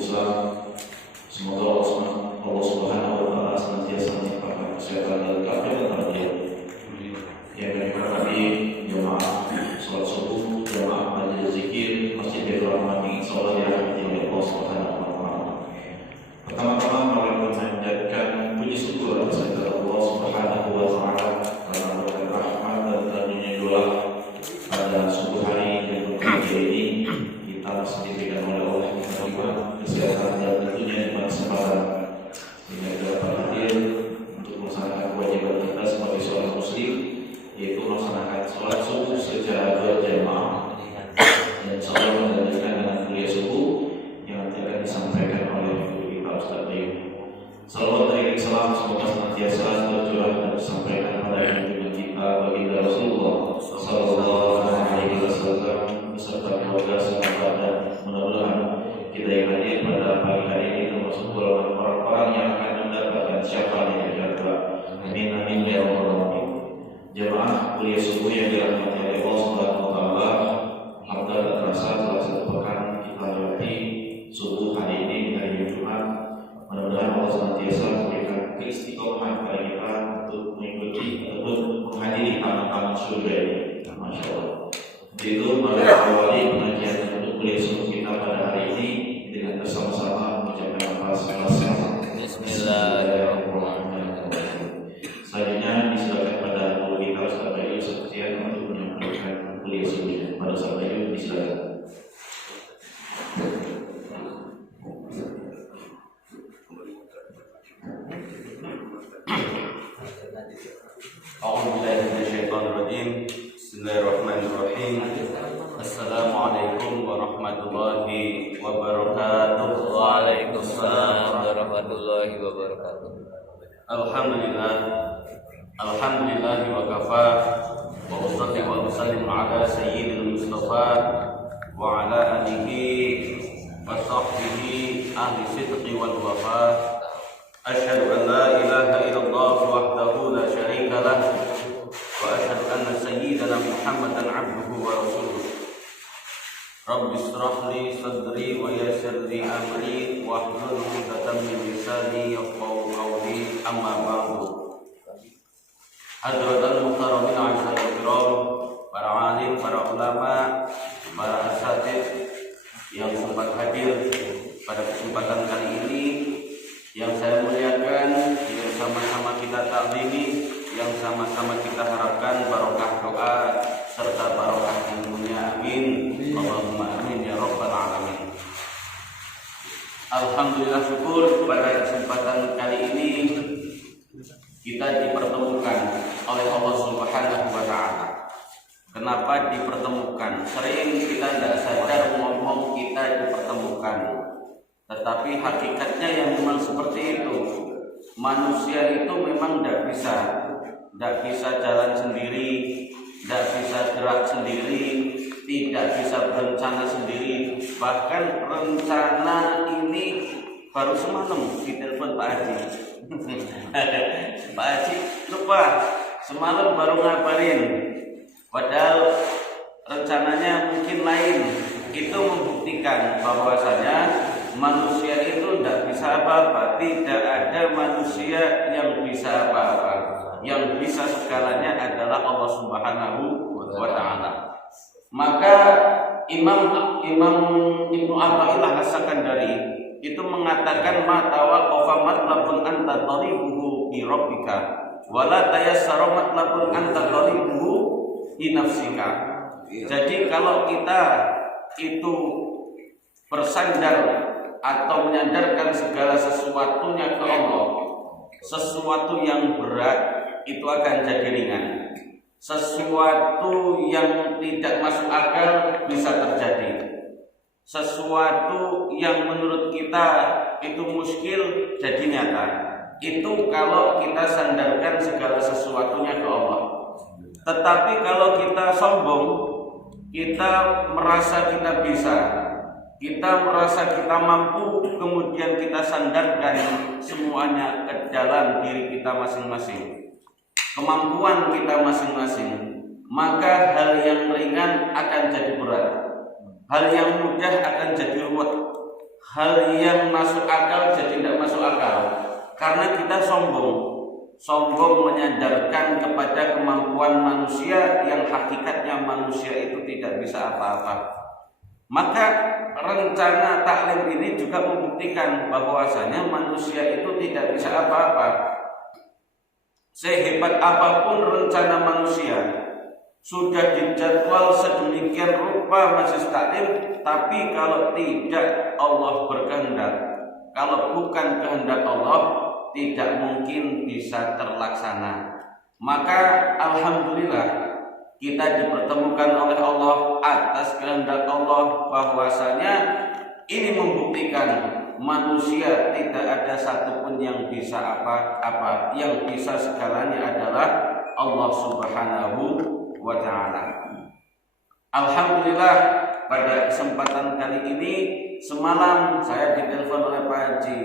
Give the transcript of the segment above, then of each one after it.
Islam. Semoga Allah Subhanahu wa Ta'ala senantiasa melimpahkan kesehatan dan keadaan terbaik. Yang kami hormati jemaah salat subuh, jemaah majelis zikir Masjid Baitur Rahman insyaallah dirahmati oleh Allah Subhanahu wa Ta'ala. Pertama-tama mari kita menjadikan puji syukur atas kehadirat Allah Subhanahu wa Ta'ala karena berkat rahmat dan karunia doa pada subuh hari yang berbahagia ini kita masih diberikan oleh Allah nikmat kesehatan dan tentunya nikmat kesempatan sehingga kita dapat hadir untuk melaksanakan kewajiban kita sebagai seorang muslim, yaitu melaksanakan sholat subuh secara berjamaah dan insyaallah menjalankan dengan kuliah subuh yang nanti akan disampaikan oleh guru kita Ustaz Bayu. Salawat dari salam semoga senantiasa tercurah dan disampaikan pada junjungan kita baginda Rasulullah sallallahu alaihi wasallam beserta keluarga sahabat dan mudah-mudahan kita yang hadir pada pagi hari ini termasuk golongan orang-orang yang akan mendapatkan syafaat yang berharga. Amin amin ya rabbal alamin. Jemaah kuliah subuh yang dirahmati oleh Allah Subhanahu wa Ta'ala, alhamdulillah tak terasa telah satu pekan kita lewati subuh hari ini di hari Jumat. Mudah-mudahan Allah senantiasa memberikan keistiqomahan kepada kita untuk mengikuti ataupun menghadiri taman-taman surga ini. Masya Allah. Itu mari awali pengajian untuk kuliah subuh kita pada hari ini dengan bersama-sama mengucapkan Bismillahirrahmanirrahim. Selanjutnya disilakan pada guru kita Ustaz Bayu Sekalian untuk menyampaikan kuliah subuhnya. Pada Ustaz Bayu disilakan. A'udzubillahi minasyaitonirrajim. Bismillahirrahmanirrahim. Assalamualaikum warahmatullahi wabarakatuh. Waalaikumsalam warahmatullahi wabarakatuh. Alhamdulillah wa kafa wa usalli wa usallim ala sayyidil mustafa wa ala alihi wa sahbihi ahli sidqi wal wafa. Asyhadu an la ilaha illallah wahdahu la syarika lah wa asyhadu anna sayyidana Muhammadan abduhu wa rasuluh. Rabbi ishrah li sadri wa yassir li amri wahlul 'uqdatam min lisani yafqahu qawli. Amma ba'du. Hadratul muhtaramin a'izatul kiram, para alim, para ulama, para asatidz yang sempat hadir pada kesempatan kali ini, yang saya muliakan, yang sama-sama kita taklimi, yang sama-sama kita harapkan barokah doa serta barokah ilmunya. Amin. Allahumma amin ya rabbal alamin. Alhamdulillah, syukur pada kesempatan kali ini kita dipertemukan oleh Allah Subhanahu wa Ta'ala. Kenapa dipertemukan? Sering kita tidak sadar ngomong kita dipertemukan, tetapi hakikatnya yang memang seperti itu. Manusia itu memang tidak bisa jalan sendiri, tidak bisa gerak sendiri, tidak bisa berencana sendiri. Bahkan rencana ini baru semalam ditelepon Pak Haji. Pak Haji lupa, semalam baru ngabarin, padahal rencananya mungkin lain. Itu membuktikan bahwasanya manusia itu tidak bisa apa-apa. Tidak ada manusia yang bisa apa-apa. Yang bisa segalanya adalah Allah Subhanahu wa Ta'ala. Maka Imam Ibnu Athaillah As-Sakandari itu mengatakan matawa qafa matlabun anta taribuhu bi rabbika wala tayassara matlabun anta taribuhu bi nafsika. Jadi kalau kita itu bersandar atau menyandarkan segala sesuatunya ke Allah, sesuatu yang berat itu akan jadi ringan. Sesuatu yang tidak masuk akal bisa terjadi. Sesuatu yang menurut kita itu muskil jadi nyata. Itu kalau kita sandarkan segala sesuatunya ke Allah. Tetapi kalau kita sombong, kita merasa kita bisa, kita merasa kita mampu, kemudian kita sandarkan semuanya ke dalam diri kita masing-masing, kemampuan kita masing-masing, maka hal yang ringan akan jadi berat, hal yang mudah akan jadi ruwet, hal yang masuk akal jadi tidak masuk akal karena kita sombong menyandarkan kepada kemampuan manusia yang hakikatnya manusia itu tidak bisa apa-apa. Maka rencana taklim ini juga membuktikan bahwasanya manusia itu tidak bisa apa-apa. Sehebat apapun rencana manusia, sudah dijadwal sedemikian rupa majelis taklim, tapi kalau tidak Allah berkehendak, kalau bukan kehendak Allah, tidak mungkin bisa terlaksana. Maka alhamdulillah kita dipertemukan oleh Allah atas kehendak Allah, bahwasanya ini membuktikan manusia tidak ada satupun yang bisa apa-apa, yang bisa segalanya adalah Allah Subhanahu wa Ta'ala. Alhamdulillah pada kesempatan kali ini, semalam saya ditelepon oleh Pak Haji,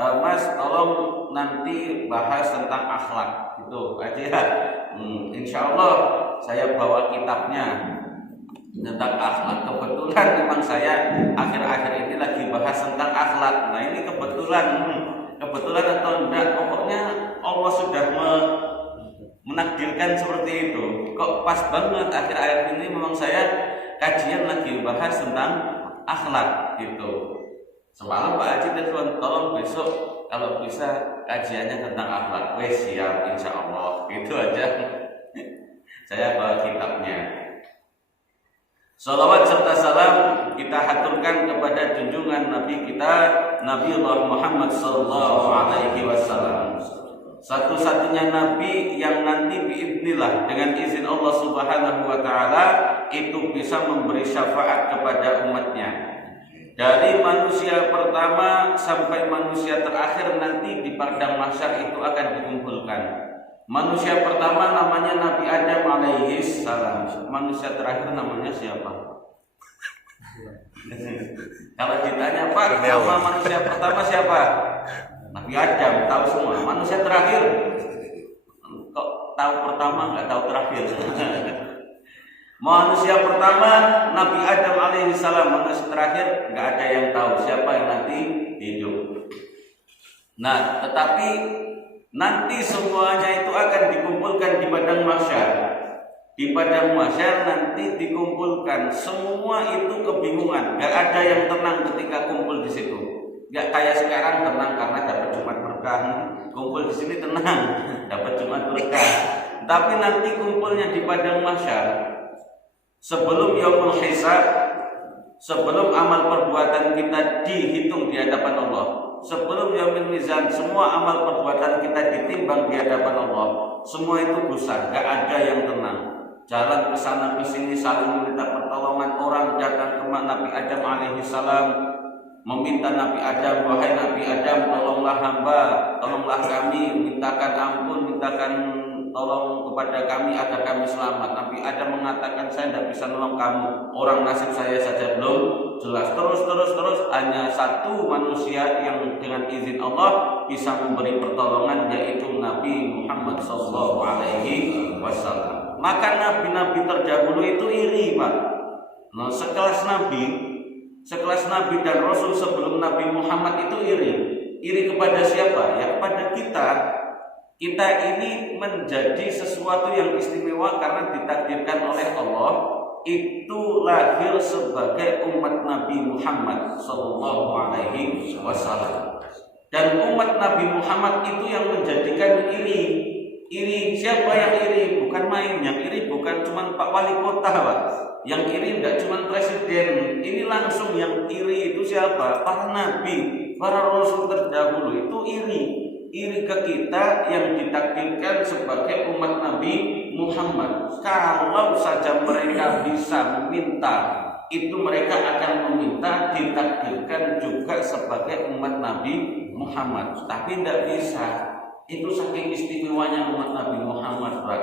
Mas tolong nanti bahas tentang akhlak gitu aja ya. Insya Allah saya bawa kitabnya tentang akhlak. Kebetulan memang saya akhir-akhir ini lagi bahas tentang akhlak. Nah ini kebetulan atau enggak, pokoknya Allah sudah menakdirkan seperti itu. Kok pas banget akhir-akhir ini memang saya kajian lagi bahas tentang akhlak gitu. Semalam Pak Haji telepon, tolong besok kalau bisa kajiannya tentang akhlak. Wes siap insya Allah. Gitu aja. Saya bawa kitabnya. Salawat serta salam kita haturkan kepada junjungan Nabi kita, Nabiullah Muhammad sallallahu alaihi wasallam. Satu-satunya nabi yang nanti biidznillah dengan izin Allah Subhanahu wa taala itu bisa memberi syafaat kepada umatnya. Dari manusia pertama sampai manusia terakhir nanti di padang mahsyar itu akan dikumpulkan. Manusia pertama namanya Nabi Adam alaihi salam. Manusia terakhir namanya siapa? Kalau ditanya Pak, nama manusia pertama siapa? Nabi Adam, tahu semua. Manusia terakhir, kok tahu pertama nggak tahu terakhir? Manusia pertama Nabi Adam alaihi salam, manusia terakhir nggak ada yang tahu siapa yang nanti hidup. Nah, tetapi nanti semuanya itu akan dikumpulkan di padang mahsyar. Di padang mahsyar nanti dikumpulkan, semua itu kebingungan, nggak ada yang tenang ketika kumpul di situ. Nggak kayak sekarang tenang karena dapat Jumat berkah. Kumpul di sini tenang, dapat Jumat berkah. Tapi nanti kumpulnya di padang mahsyar. Sebelum yaumul hisab, sebelum amal perbuatan kita dihitung di hadapan Allah, sebelum yaumul mizan, semua amal perbuatan kita ditimbang di hadapan Allah. Semua itu gusar, gak ada yang tenang. Jalan ke sana ke sini saling meminta pertolongan. Orang datang ke Nabi Adam alaihi salam, meminta Nabi Adam, wahai Nabi Adam, tolonglah hamba, tolonglah kami, mintakan ampun, mintakan tolong kepada kami agar kami selamat. Nabi Adam mengatakan, saya tidak bisa nolong kamu, orang nasib saya saja belum jelas. Terus hanya satu manusia yang dengan izin Allah bisa memberi pertolongan, yaitu Nabi Muhammad sallallahu alaihi wasallam. Maka nabi-nabi terdahulu itu iri, Pak. Nah, sekelas nabi dan rasul sebelum Nabi Muhammad itu iri kepada siapa? Ya kepada kita. Kita ini menjadi sesuatu yang istimewa karena ditakdirkan oleh Allah itu lahir sebagai umat Nabi Muhammad sallallahu alaihi wasallam. Dan umat Nabi Muhammad itu yang menjadikan iri. Siapa yang iri? Bukan main. Yang iri bukan cuma Pak Wali Kota, Pak. Yang iri tidak cuma presiden. Ini langsung yang iri itu siapa? Para nabi, para rasul terdahulu itu iri ke kita yang ditakdirkan sebagai umat Nabi Muhammad. Kalau saja mereka bisa meminta, itu mereka akan meminta ditakdirkan juga sebagai umat Nabi Muhammad. Tapi tidak bisa. Itu saking istimewanya umat Nabi Muhammad, Pak.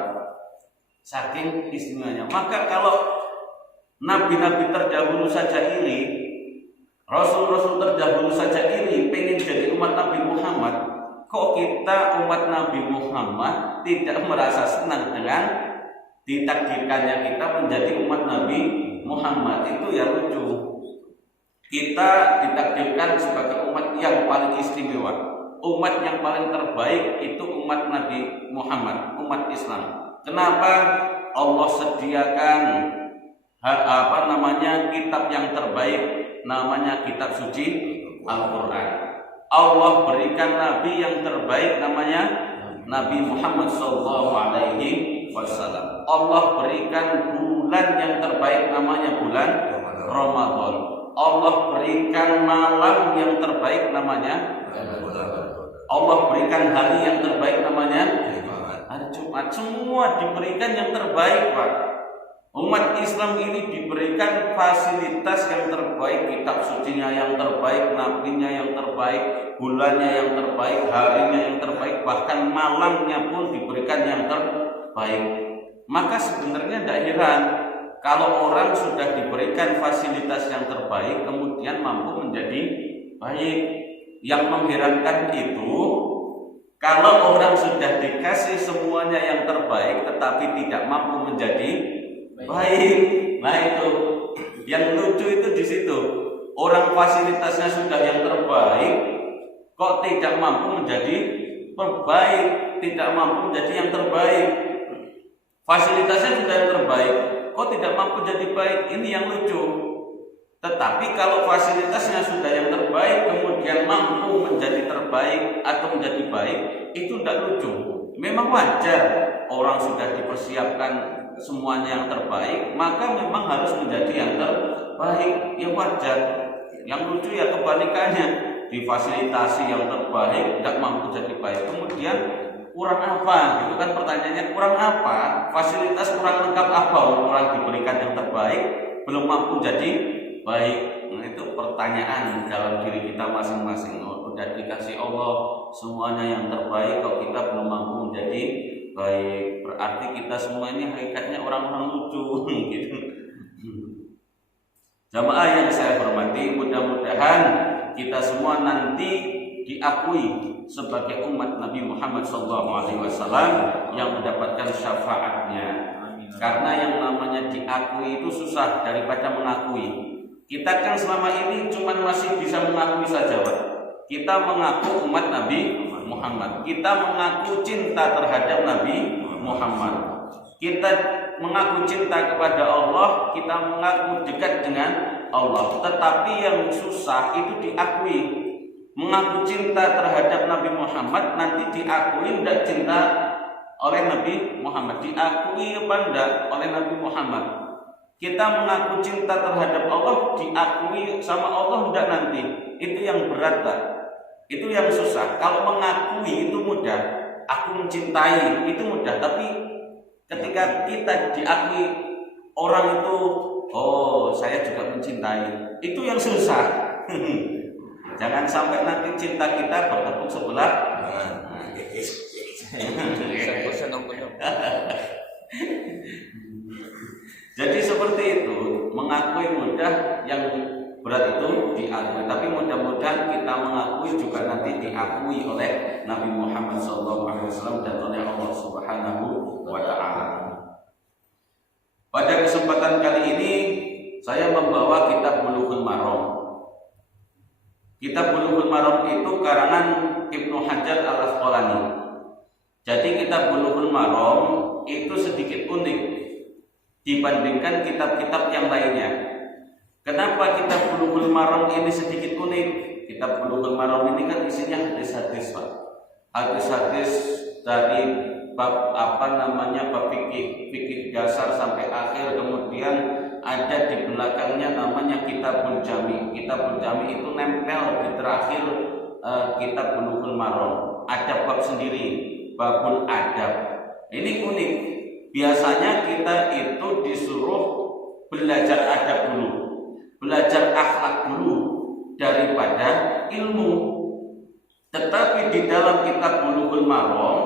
Saking istimewanya. Maka kalau nabi-nabi terdahulu saja iri, rasul-rasul terdahulu saja iri, pengen jadi umat Nabi Muhammad, kok kita umat Nabi Muhammad tidak merasa senang dengan ditakdirkannya kita menjadi umat Nabi Muhammad? Itu ya lucu. Kita ditakdirkan sebagai umat yang paling istimewa, umat yang paling terbaik itu umat Nabi Muhammad, umat Islam. Kenapa? Allah sediakan kitab yang terbaik, namanya kitab suci Al-Quran. Allah berikan Nabi yang terbaik, namanya Nabi Muhammad SAW. Allah berikan bulan yang terbaik, namanya bulan Ramadan. Allah berikan malam yang terbaik, namanya Allah berikan hari yang terbaik, namanya hari Jumat. Semua diberikan yang terbaik, Pak. Umat Islam ini diberikan fasilitas yang terbaik, kitab sucinya yang terbaik, nabinya yang terbaik, bulannya yang terbaik, harinya yang terbaik, bahkan malamnya pun diberikan yang terbaik. Maka sebenarnya tidak heran kalau orang sudah diberikan fasilitas yang terbaik kemudian mampu menjadi baik. Yang mengherankan itu kalau orang sudah dikasih semuanya yang terbaik tetapi tidak mampu menjadi baik. Nah, itu yang lucu itu di situ. Orang fasilitasnya sudah yang terbaik kok tidak mampu menjadi terbaik, tidak mampu menjadi yang terbaik. Fasilitasnya sudah yang terbaik kok tidak mampu jadi baik. Ini yang lucu. Tetapi kalau fasilitasnya sudah yang terbaik kemudian mampu menjadi terbaik atau menjadi baik, itu tidak lucu. Memang wajar orang sudah dipersiapkan semuanya yang terbaik, maka memang harus menjadi yang terbaik. Ya wajar. Yang lucu ya kebalikannya, difasilitasi yang terbaik tidak mampu jadi baik, kemudian kurang apa? Itu kan pertanyaannya, kurang apa? Fasilitas kurang lengkap apa orang diberikan yang terbaik belum mampu jadi baik? Nah, itu pertanyaan dalam diri kita masing-masing. Sudah dikasih Allah semuanya yang terbaik kok kita belum mampu menjadi baik, berarti kita semua ini hakikatnya orang-orang lucu gitu. Jamaah yang saya hormati, mudah-mudahan kita semua nanti diakui sebagai umat Nabi Muhammad SAW yang mendapatkan syafaatnya. Karena yang namanya diakui itu susah daripada mengakui. Kita kan selama ini cuma masih bisa mengakui saja, Pak. Kita mengaku umat Nabi Muhammad, kita mengaku cinta terhadap Nabi Muhammad, kita mengaku cinta kepada Allah, kita mengaku dekat dengan Allah. Tetapi yang susah itu diakui. Mengaku cinta terhadap Nabi Muhammad nanti diakui tidak cinta oleh Nabi Muhammad, diakui apa enggak oleh Nabi Muhammad. Kita mengaku cinta terhadap Allah, diakui sama Allah enggak nanti. Itu yang berat, Pak. Itu yang susah. Kalau mengakui itu mudah, aku mencintai itu mudah, tapi ketika kita diakui orang itu, oh saya juga mencintai, itu yang susah. Jangan sampai nanti cinta kita bertepuk sebelah. Jadi seperti itu, mengakui mudah, yang berat itu diakui. Tapi mudah-mudahan kita mengakui juga nanti diakui oleh Nabi Muhammad SAW dan oleh Allah Subhanahu wa Ta'ala. Pada kesempatan kali ini saya membawa kitab Bulughul Maram. Kitab Bulughul Maram itu karangan Ibnu Hajar Al-Asqalani. Jadi kitab Bulughul Maram itu sedikit unik dibandingkan kitab-kitab yang lainnya. Kenapa kitab Bulughul Maram ini sedikit unik? Kitab Bulughul Maram ini kan isinya hadis-hadis, Pak. Hadis-hadis dari bab bab fikih dasar sampai akhir, kemudian ada di belakangnya namanya Kitabul Jami. Kitabul Jami itu nempel di terakhir kitab Bulughul Maram. Ada bab sendiri, babul adab. Ini unik. Biasanya kita itu disuruh belajar adab dulu, belajar akhlak dulu daripada ilmu. Tetapi di dalam kitab Bulughul Maram,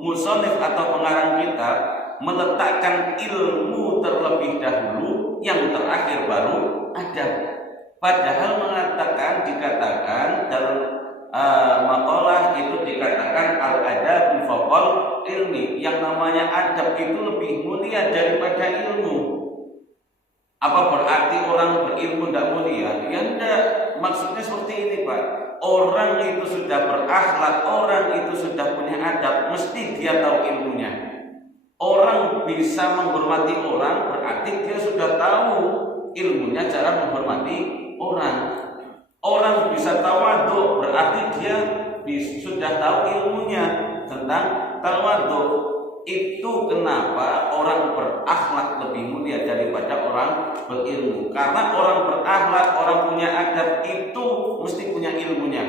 musannif atau pengarang kitab meletakkan ilmu terlebih dahulu, yang terakhir baru adab. Padahal dikatakan dalam maqalah itu dikatakan al-adab fawqal ilmi, yang namanya adab itu lebih mulia daripada ilmu. Apa berarti orang berilmu tidak mulia? Ya enggak. Maksudnya seperti ini, Pak. Orang itu sudah berakhlak, orang itu sudah punya adab, mesti dia tahu ilmunya. Orang bisa menghormati orang berarti dia sudah tahu ilmunya cara menghormati orang. Orang bisa tawadhu berarti dia sudah tahu ilmunya tentang tawadhu. Itu kenapa orang berakhlak lebih mulia daripada orang berilmu. Karena orang berakhlak, orang punya adab itu mesti punya ilmunya.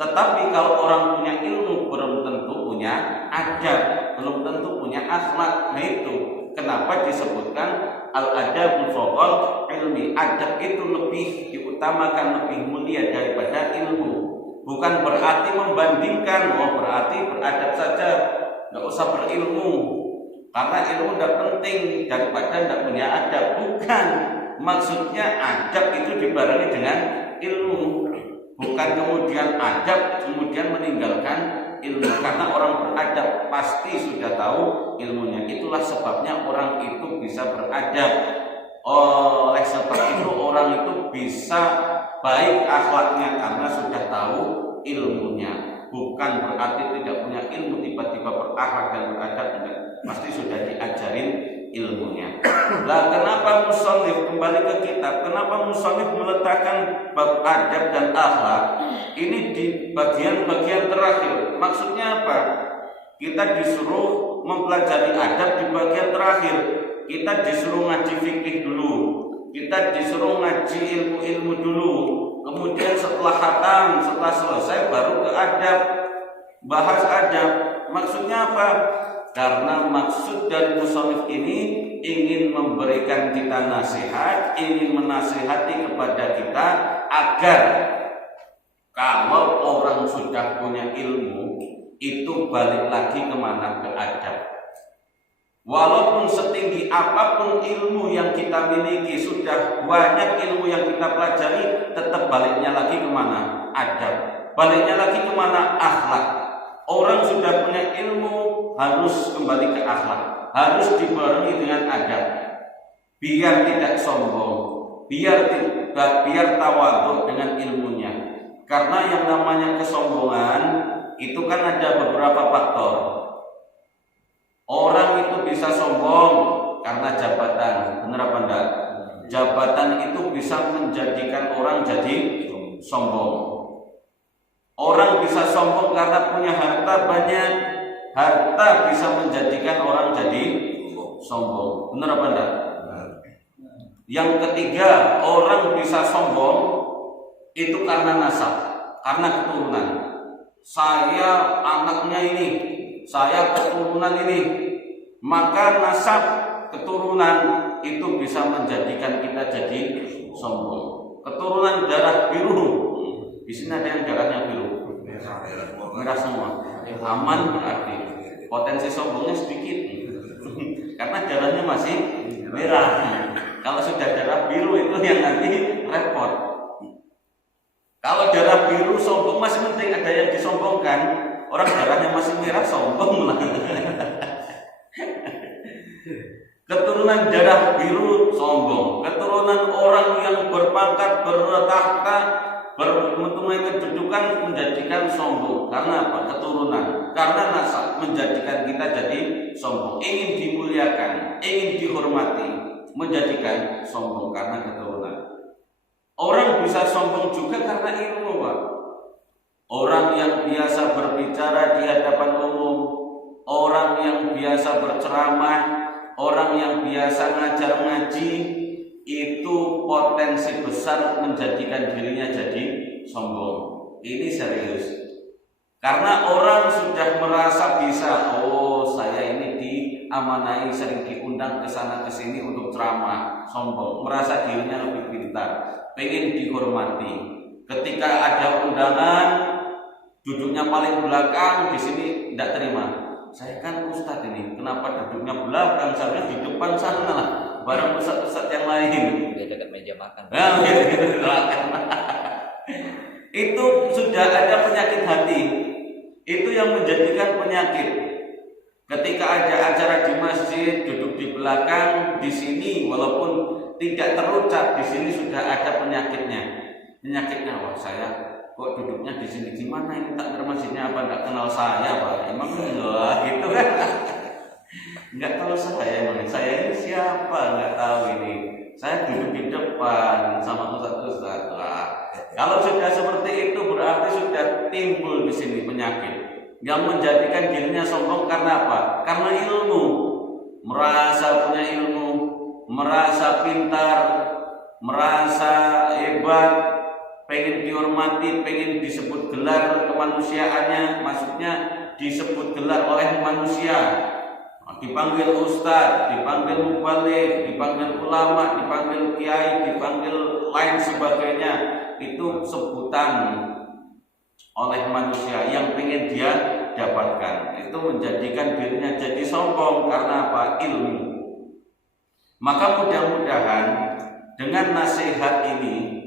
Tetapi kalau orang punya ilmu belum tentu punya adab, belum tentu punya akhlak. Nah itu kenapa disebutkan al-adabul fawqal ilmi. Adab itu lebih diutamakan, lebih mulia daripada ilmu. Bukan berarti membandingkan, berarti beradab saja, nggak usah berilmu karena ilmu tidak penting daripada tidak punya adab. Bukan, maksudnya adab itu dibarengi dengan ilmu, bukan kemudian adab kemudian meninggalkan ilmu. Karena orang beradab pasti sudah tahu ilmunya. Itulah sebabnya orang itu bisa beradab. Oleh sebab itu orang itu bisa baik akhlaknya karena sudah tahu ilmunya. Bukan berarti tidak punya ilmu tiba-tiba berakhlak dan beradab, enggak. Pasti sudah diajarin ilmunya. Lah kenapa musannif kembali ke kitab? Kenapa musannif meletakkan bab adab dan akhlak ini di bagian-bagian terakhir? Maksudnya apa? Kita disuruh mempelajari adab di bagian terakhir. Kita disuruh ngaji fikih dulu. Kita disuruh ngaji ilmu-ilmu dulu. Kemudian setelah khatam, setelah selesai baru ke adab, bahas adab. Maksudnya apa? Karena maksud dari musannif ini ingin memberikan kita nasihat, ingin menasihati kepada kita agar kalau orang sudah punya ilmu itu balik lagi kemana? Ke adab. Walaupun setinggi apapun ilmu yang kita miliki, sudah banyak ilmu yang kita pelajari, tetap baliknya lagi kemana? Adab. Baliknya lagi kemana? Akhlak. Orang sudah punya ilmu harus kembali ke akhlak, harus dibarengi dengan adab, biar tidak sombong, biar tawadhu dengan ilmunya. Karena yang namanya kesombongan itu kan ada beberapa faktor. Orang itu bisa sombong karena jabatan, benar apa enggak? Jabatan itu bisa menjadikan orang jadi sombong. Orang bisa sombong karena punya harta banyak. Harta bisa menjadikan orang jadi sombong, benar apa enggak? Yang ketiga, orang bisa sombong itu karena nasab, karena keturunan. Saya anaknya ini, saya keturunan ini, maka nasab keturunan itu bisa menjadikan kita jadi sombong. Keturunan darah biru, di sini ada yang darahnya biru, merah semua, aman berarti potensi sombongnya sedikit, karena darahnya masih merah. Kalau sudah darah biru itu yang nanti repot. Kalau darah biru sombong masih penting, ada yang disombongkan. Orang darahnya masih merah sombong lah. Keturunan darah biru sombong. Keturunan orang yang berpangkat, bertahta, mempunyai kedudukan menjadikan sombong. Karena apa? Keturunan. Karena nasab menjadikan kita jadi sombong. Ingin dimuliakan, ingin dihormati, menjadikan sombong karena keturunan. Orang bisa sombong juga karena ilmu, Pak. Orang yang biasa berbicara di hadapan umum, orang yang biasa berceramah, orang yang biasa ngajar ngaji, itu potensi besar menjadikan dirinya jadi sombong. Ini serius. Karena orang sudah merasa bisa, saya ini diamanai, sering diundang ke sana ke sini untuk ceramah, sombong, merasa dirinya lebih pintar, pengen dihormati. Ketika ada undangan, duduknya paling belakang, di sini tidak terima. Saya kan ustadz ini, kenapa duduknya belakang? Saya di depan sana lah, bareng ustadz-ustadz yang lain. Dia dekat meja makan. Itu sudah ada penyakit hati. Itu yang menjadikan penyakit. Ketika ada acara di masjid, duduk di belakang, di sini walaupun tidak terucap, di sini sudah ada penyakitnya. Penyakitnya, wah saya kok duduknya di sini, gimana ini takmir masjidnya apa nggak kenal saya Pak? Emang enggak gitu kan? Nggak tahu saya emang, saya ini siapa nggak tahu ini. Saya duduk di depan sama ustaz-ustaz. Kalau sudah seperti itu berarti sudah timbul di sini penyakit yang menjadikan dirinya sombong. Karena apa? Karena ilmu, merasa punya ilmu, merasa pintar, merasa hebat, pengen dihormati, pengen disebut gelar kemanusiaannya, maksudnya disebut gelar oleh manusia, dipanggil ustadz, dipanggil mubalik, dipanggil ulama, dipanggil kiai, dipanggil lain sebagainya. Itu sebutan oleh manusia yang pengen dia dapatkan. Itu menjadikan dirinya jadi sombong. Karena apa? Ilmu. Maka mudah-mudahan dengan nasihat ini,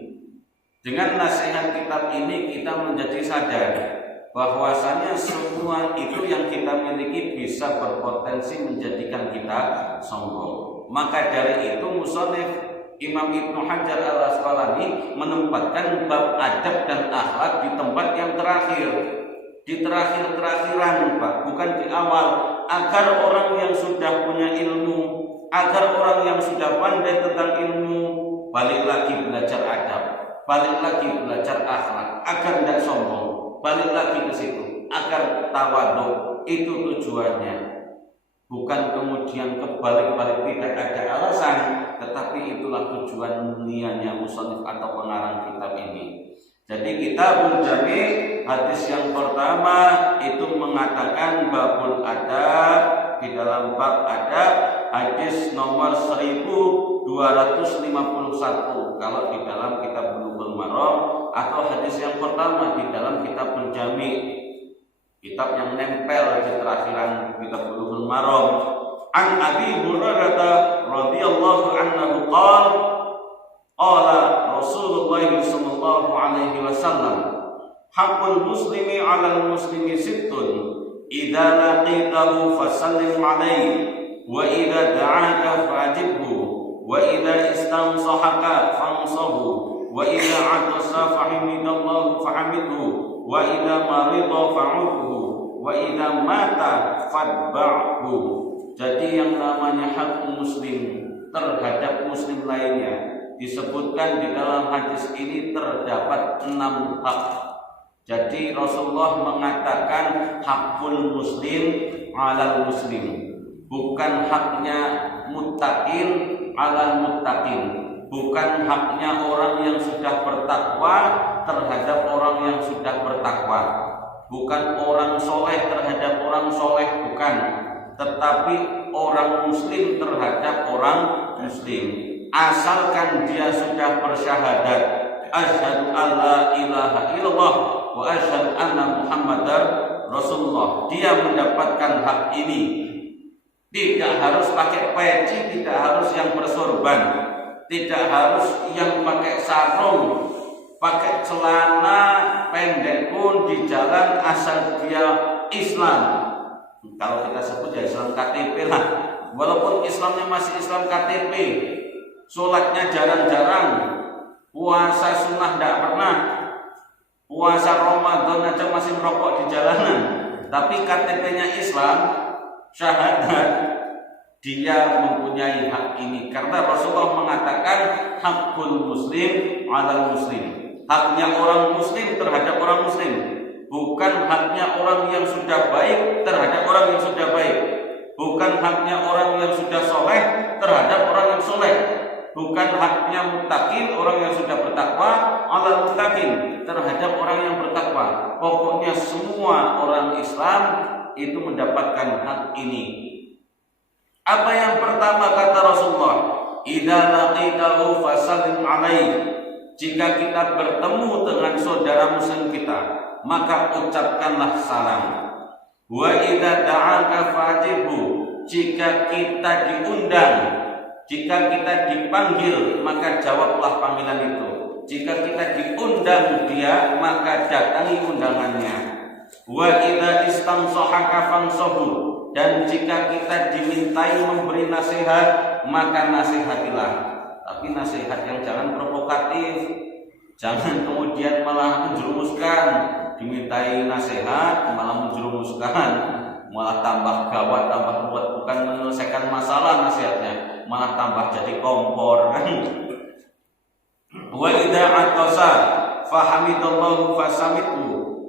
dengan nasihat kitab ini, kita menjadi sadar bahwasanya semua itu yang kita miliki bisa berpotensi menjadikan kita sombong. Maka dari itu musannif Imam Ibnu Hajar Al-Asqalani menempatkan bab adab dan akhlak di tempat yang terakhir, di terakhir-terakhiran Pak, bukan di awal, agar orang yang sudah punya ilmu, agar orang yang sudah pandai tentang ilmu balik lagi belajar adab, balik lagi belajar akhlak, agar tidak sombong, balik lagi ke situ, agar tawadhu. Itu tujuannya. Bukan kemudian kebalik-balik tidak ada alasan, tetapi itulah tujuan mulianya musannif atau pengarang kitab ini. Jadi Kitabul Jami, hadis yang pertama itu mengatakan babul adab. Di dalam bab adab hadis nomor 1251 kalau di dalam kitab Bulughul Maram, atau hadis yang pertama di dalam Kitabul Jami, kitab yang nempel di terakhiran kitab Bulughul Maram. An Abi Hurairah radhiyallahu anhu qala Rasulullah sallallahu alaihi wasallam, haqqul muslimi 'alal muslimi sittun, idza laqitahu fasallim alaihi, wa idza da'aka fa'ajibhu, wa idza istansahaka fansahu, wa idza 'atasa fahimidallahu fahamidhu, wa idza marida fa'udhu, wa idza mata fadba'hu. Jadi yang namanya hak muslim terhadap muslim lainnya disebutkan di dalam hadis ini terdapat 6 hak. Jadi Rasulullah mengatakan hakul muslim alal muslim, bukan haknya muttaqin alal muttaqin, bukan haknya orang yang sudah bertakwa terhadap orang yang sudah bertakwa, bukan orang soleh terhadap orang soleh, bukan, tetapi orang muslim terhadap orang muslim, asalkan dia sudah bersyahadat asyhadu alla ilaha illallah wa asyhadu anna muhammadar rasulullah, dia mendapatkan hak ini. Tidak harus pakai peci, tidak harus yang bersorban, tidak harus yang pakai sarung, pakai celana pendek pun di jalan, asal dia Islam. Kalau kita sebut ya Islam KTP lah, walaupun Islamnya masih Islam KTP, sholatnya jarang-jarang, puasa sunnah tidak pernah, puasa Ramadan aja masih merokok di jalanan, tapi KTP-nya Islam, syahadat, dia mempunyai hak ini. Karena Rasulullah mengatakan hakul muslim alal muslim, haknya orang muslim terhadap orang muslim, bukan haknya orang yang sudah baik terhadap orang yang sudah baik, bukan haknya orang yang sudah soleh terhadap orang yang soleh, bukan haknya muttaqin orang yang sudah bertakwa alal muttaqin terhadap orang yang bertakwa. Pokoknya semua orang Islam itu mendapatkan hak ini. Apa yang pertama kata Rasulullah? Idza laqitahu fasallim alaihi. Jika kita bertemu dengan saudara muslim kita, maka ucapkanlah salam. Wa idza da'aka fa'jibhu. Jika kita diundang, jika kita dipanggil, maka jawablah panggilan itu. Jika kita diundang dia, maka datangi undangannya. Wa idza istansahaka fansahu, dan jika kita dimintai memberi nasihat maka nasihatilah, tapi nasihat yang jangan provokatif, jangan kemudian malah menjerumuskan. Dimintai nasihat malah menjerumuskan, malah tambah gawat, tambah ruwet, bukan menyelesaikan masalah nasihatnya, malah tambah jadi kompor kan. Wa idza atasa fahamidallahu fasamitu,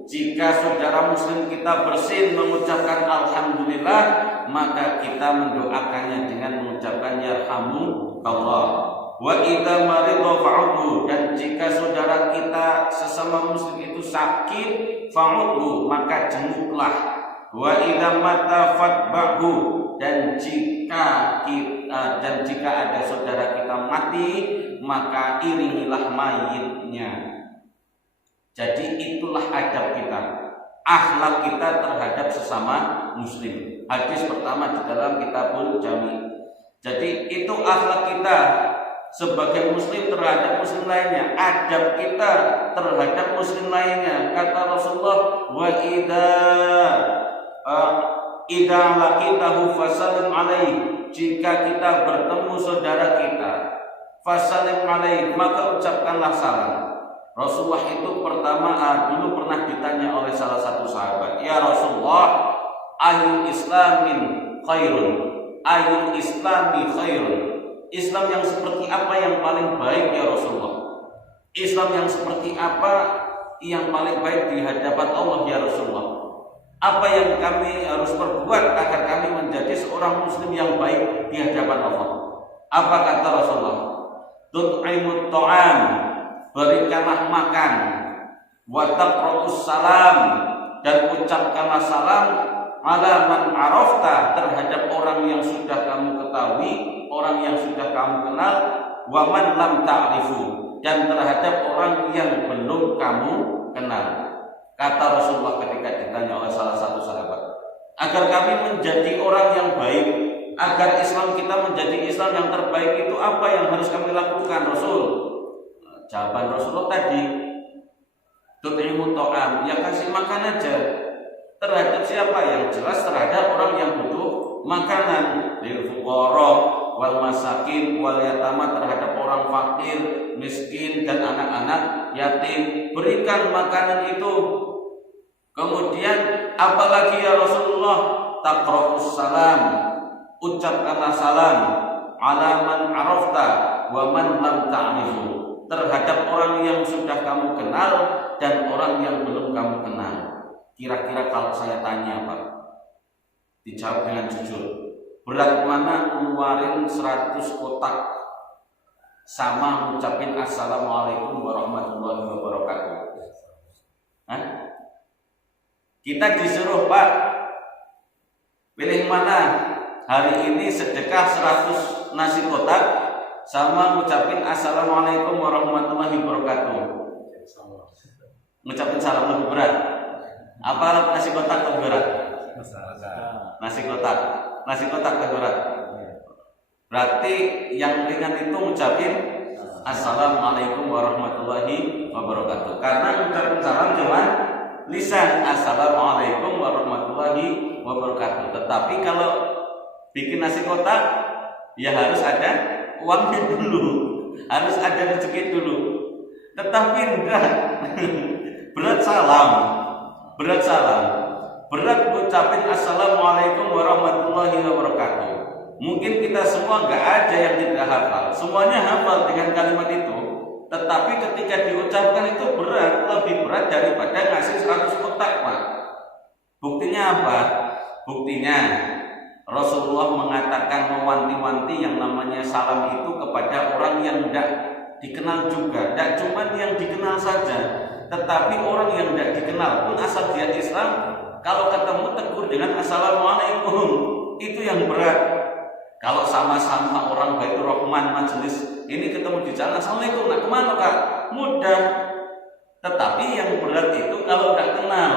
jika saudara muslim kita bersin mengucapkan alhamdulillah, maka kita mendoakannya dengan mengucapkan yarhamukallah. Wa idza marida fa'udhu, dan jika saudara kita sesama muslim itu sakit, fa'udhu, maka jenguklah. Wa idza mata fatba'hu, dan jika ada saudara kita mati, maka iringilah mayitnya. Jadi itulah adab kita, akhlak kita terhadap sesama muslim. Hadis pertama di dalam Kitabul Jami. Jadi itu akhlak kita sebagai muslim terhadap muslim lainnya, adab kita terhadap muslim lainnya. Kata Rasulullah, wa idza laqitahu fasallim alaihi, jika kita bertemu saudara kita, fasallim alaihi, maka ucapkanlah salam. Rasulullah itu pertama dulu pernah ditanya oleh salah satu sahabat, ya Rasulullah, ayul islamin khairun, ayul islami khairun, Islam yang seperti apa yang paling baik ya Rasulullah? Islam yang seperti apa yang paling baik di hadapan Allah ya Rasulullah? Apa yang kami harus perbuat agar kami menjadi seorang muslim yang baik di hadapan Allah? Apa kata Rasulullah? Tut'imut ta'am, berikanlah makan, wa taqra'us salam, dan ucapkanlah salam, ala man arafta, terhadap orang yang sudah kamu ketahui, orang yang sudah kamu kenal, wa man lam ta'rifu, dan terhadap orang yang belum kamu kenal. Kata Rasulullah ketika ditanya oleh salah satu sahabat, agar kami menjadi orang yang baik, agar Islam kita menjadi Islam yang terbaik, itu apa yang harus kami lakukan Rasul? Jawaban Rasulullah tadi, tut'imu ta'am, ya kasih makan aja. Terhadap siapa? Yang jelas terhadap orang yang butuh makanan, lil fuqara wal masakin wal yatama, terhadap orang fakir, miskin, dan anak-anak yatim, berikan makanan itu. Kemudian apalagi ya Rasulullah? Taqra'us salam, ucapkanlah salam, ala man arafta wa man lam ta'rifu, terhadap orang yang sudah kamu kenal dan orang yang belum kamu kenal. Kira-kira kalau saya tanya Pak, dijawab dengan jujur, berat mana ngeluarin 100 kotak sama ngucapin assalamualaikum warahmatullahi wabarakatuh? Hah? Kita disuruh Pak, pilih mana? Hari ini sedekah 100 nasi kotak sama ngucapin assalamualaikum warahmatullahi wabarakatuh. Ngucapin salam lebih berat. Apa nasi kotak lebih berat? Nasi kotak lebih berat. Berarti yang ringan itu ngucapin assalamualaikum warahmatullahi wabarakatuh. Karena ngucapin salam cuma lisan, assalamualaikum warahmatullahi wabarakatuh. Tetapi kalau bikin nasi kotak, ya harus ada uangnya dulu, harus ada rezeki dulu. Tetapi enggak, berat salam, berat ucapin assalamualaikum warahmatullahi wabarakatuh. Mungkin kita semua enggak ada yang tidak hafal, semuanya hafal dengan kalimat itu. Tetapi ketika diucapkan itu berat, lebih berat daripada ngasih 100 kotak Pak. Buktinya apa? Buktinya Rasulullah mengatakan, mewanti-wanti yang namanya salam itu kepada orang yang tidak dikenal juga. Tidak cuma yang dikenal saja, tetapi orang yang tidak dikenal pun asal dia Islam, kalau ketemu tegur dengan assalamualaikum, itu yang berat. Kalau sama-sama orang Baitur Rahman majelis ini ketemu di jalan, assalamualaikum, nah kemana Kak? Mudah. Tetapi yang berat itu kalau tidak kenal,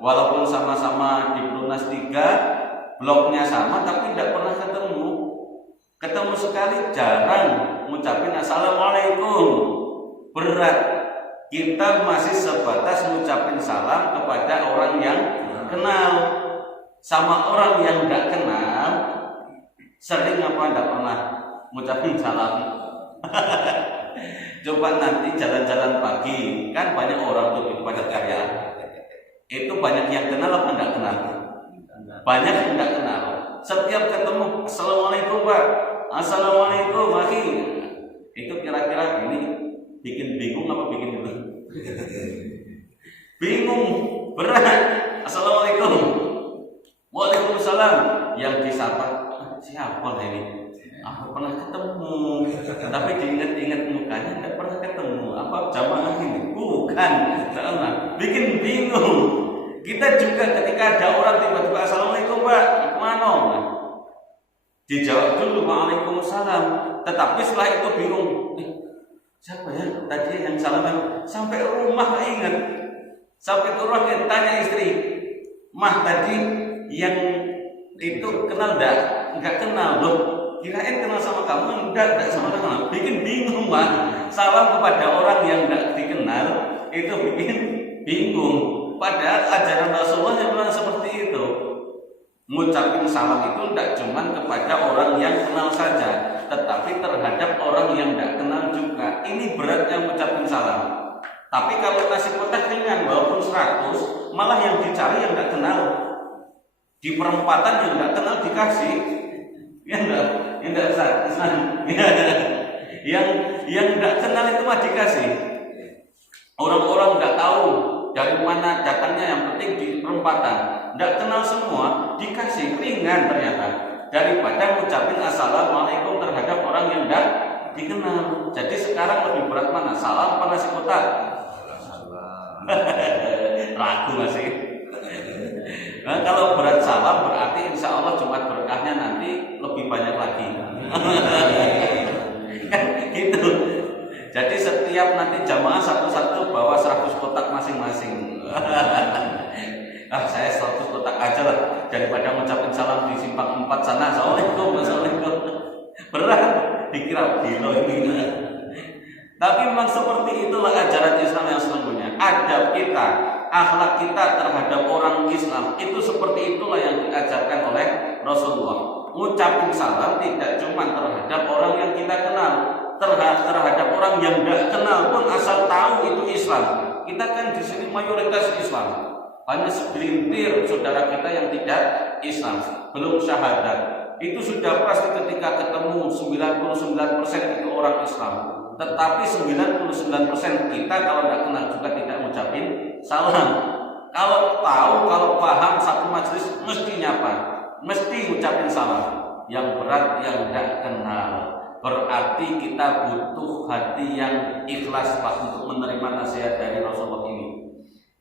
walaupun sama-sama di Pelunas 3, bloknya sama, tapi tidak pernah ketemu sekali, jarang ngucapin assalamualaikum, berat. kita masih sebatas ngucapin salam kepada orang yang kenal. Sama orang yang nggak kenal, sering apa nggak pernah ngucapin salam. Coba nanti jalan-jalan pagi, kan banyak orang tuh di padat karya. Itu banyak yang kenal apa nggak kenal? Banyak yang nggak kenal. Setiap ketemu, assalamualaikum Pak, assalamualaikum Pak. Itu kira-kira ini bikin bingung apa bikin itu? Bingung, berat. Assalamualaikum, waalaikumsalam. Yang disapa siapa ini? Aku pernah ketemu, tapi diingat-ingat mukanya nggak pernah ketemu. Apa jamaah ini? Bukan, bikin bingung. Kita juga ketika ada orang tiba-tiba assalamualaikum Pak, mana? Dijawab dulu waalaikumsalam. Tetapi setelah itu bingung, siapa ya tadi yang salam? Sampai rumah nggak ingat. Sampai rumah kita tanya istri, Mah tadi yang itu kenal nggak kenal loh. Kirain kenal sama kamu, enggak sama kamu. Bikin bingung Pak. Salam kepada orang yang enggak dikenal itu bikin bingung. Padahal ajaran Rasulullah yang bilang seperti itu. Ngucapin salam itu enggak cuma kepada orang yang kenal saja, tetapi terhadap orang yang enggak kenal juga. Ini beratnya ngucapin salam. Tapi kalau nasi kotak ringan walaupun 100, malah yang dicari yang enggak kenal. Di perempatan yang enggak kenal dikasih. Ya enggak usah. Yang enggak kenal itu mah dikasih. Orang-orang enggak tahu dari mana datangnya, yang penting di perempatan. Enggak kenal semua, dikasih ringan ternyata. Daripada ngucapin assalamualaikum terhadap orang yang enggak dikenal. Jadi sekarang lebih berat mana? Salam apa nasi kotak? Ragu masih. Nah, kalau berat salam berarti insya Allah Jumat berkahnya nanti lebih banyak lagi. Kan gitu. Jadi setiap nanti jamaah satu-satu bawa 100 kotak masing-masing. Saya 100 kotak aja lah daripada ngucapin salam di simpang 4 sana. Assalamualaikum, assalamualaikum. Berat, dikira gila ini. Tapi memang seperti itulah ajaran Islam yang sesungguhnya. Adab kita, akhlak kita terhadap orang Islam itu seperti itulah yang diajarkan oleh Rasulullah. Ngucapin salam tidak cuma terhadap orang yang kita kenal, terhadap orang yang tidak kenal pun asal tahu itu Islam. Kita kan di sini mayoritas Islam. Hanya segelintir saudara kita yang tidak Islam, belum syahadat. Itu sudah pasti ketika ketemu 99% itu orang Islam. Tetapi 99% kita kalau tidak kenal juga tidak mengucapin salam. Kalau tahu, kalau paham satu majelis mesti nyapa, mesti ucapin salam. Yang berat yang tidak kenal, berarti kita butuh hati yang ikhlas Pak untuk menerima nasihat dari Rasulullah ini.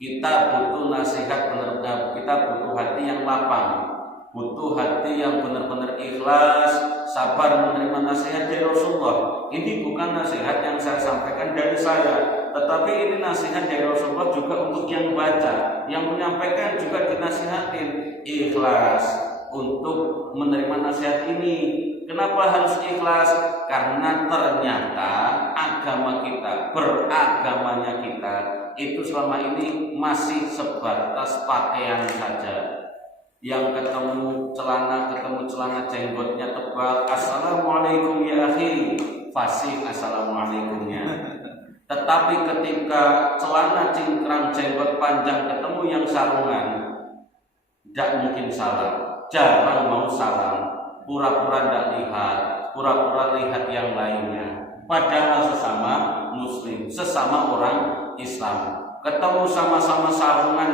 Kita butuh nasihat benar-benar, kita butuh hati yang lapang, butuh hati yang benar-benar ikhlas, sabar menerima nasihat dari Rasulullah. Ini bukan nasihat yang saya sampaikan dari saya, tetapi ini nasihat dari Rasulullah juga untuk yang baca, yang menyampaikan juga dinasihatin. Ikhlas untuk menerima nasihat ini. Kenapa harus ikhlas? Karena ternyata agama kita, beragamanya kita itu selama ini masih sebatas pakaian saja. Yang ketemu celana jenggotnya tebal, assalamualaikum ya akhi, fasih assalamualaikumnya. Tetapi ketika celana cingkrang jenggot panjang ketemu yang sarungan, tidak mungkin salam, jarang mau salam, pura-pura tidak lihat, pura-pura lihat yang lainnya. Padahal sesama muslim, sesama orang Islam, ketemu sama-sama sarungan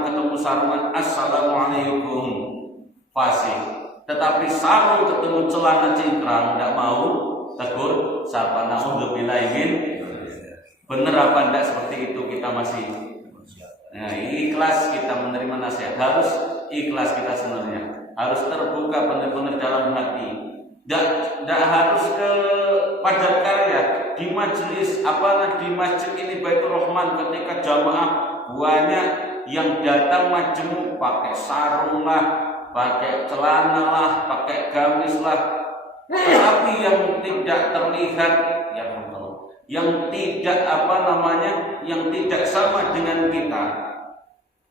ketemu sarungan, assalamualaikum, fasih. Tetapi sarung ketemu celana cingkrang tidak mau tegur, sapa naudzubillahi. Bener apa enggak seperti itu kita masih. Nah, ikhlas kita menerima nasihat, harus ikhlas kita sebenarnya, harus terbuka benar-benar dalam hati. Tidak harus ke padat karya di majelis, di masjid ini Baitur Rahman ketika jamaah banyak yang datang majemuk pakai sarung lah, pakai celana lah, pakai gamis lah, tapi yang tidak terlihat, ya yang tidak yang tidak sama dengan kita,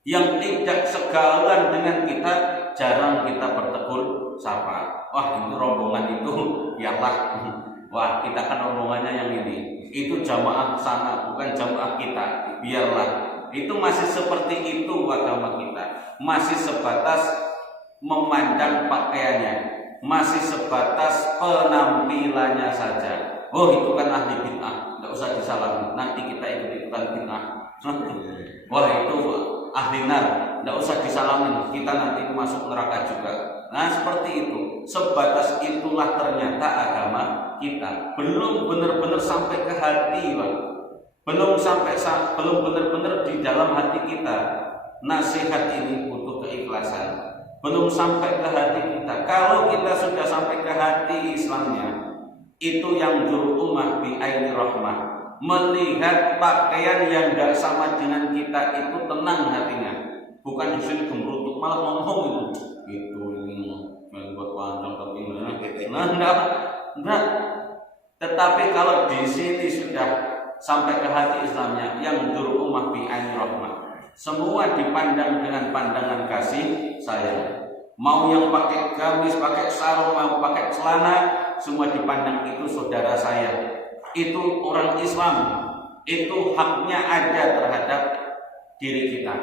yang tidak segalan dengan kita, jarang kita bertegur sapa. Wah, itu rombongan itu, yalah. Wah, kita kan rombongannya yang ini. Itu jamaah sana, bukan jamaah kita. Biarlah. Itu masih seperti itu agama kita. Masih sebatas memandang pakaiannya, masih sebatas penampilannya saja. Oh, itu kan ahli bid'ah, nggak usah disalami. Nanti kita ikut-ikutan bid'ah. Wah, itu ahli nar, nggak usah disalamin. Kita nanti masuk neraka juga. Nah, seperti itu. Sebatas itulah ternyata agama kita. Belum benar-benar sampai ke hati, Pak. Belum benar-benar di dalam hati kita. Nasihat ini butuh keikhlasan. Belum sampai ke hati kita. Kalau kita sudah sampai ke hati Islamnya, itu yang ummah bi aini rahmah. Melihat pakaian yang tidak sama dengan kita itu tenang hatinya. Bukan di sini gemerutuk malah ngomong itu ini buat panjang tapi enggak. Tetapi kalau di sini sudah sampai ke hati Islamnya, yang ummah bi aini rahmah. Semua dipandang dengan pandangan kasih sayang. Mau yang pakai gamis, pakai sarung, mau pakai celana, semua dipandang itu saudara saya. Itu orang Islam. Itu haknya ada terhadap diri kita.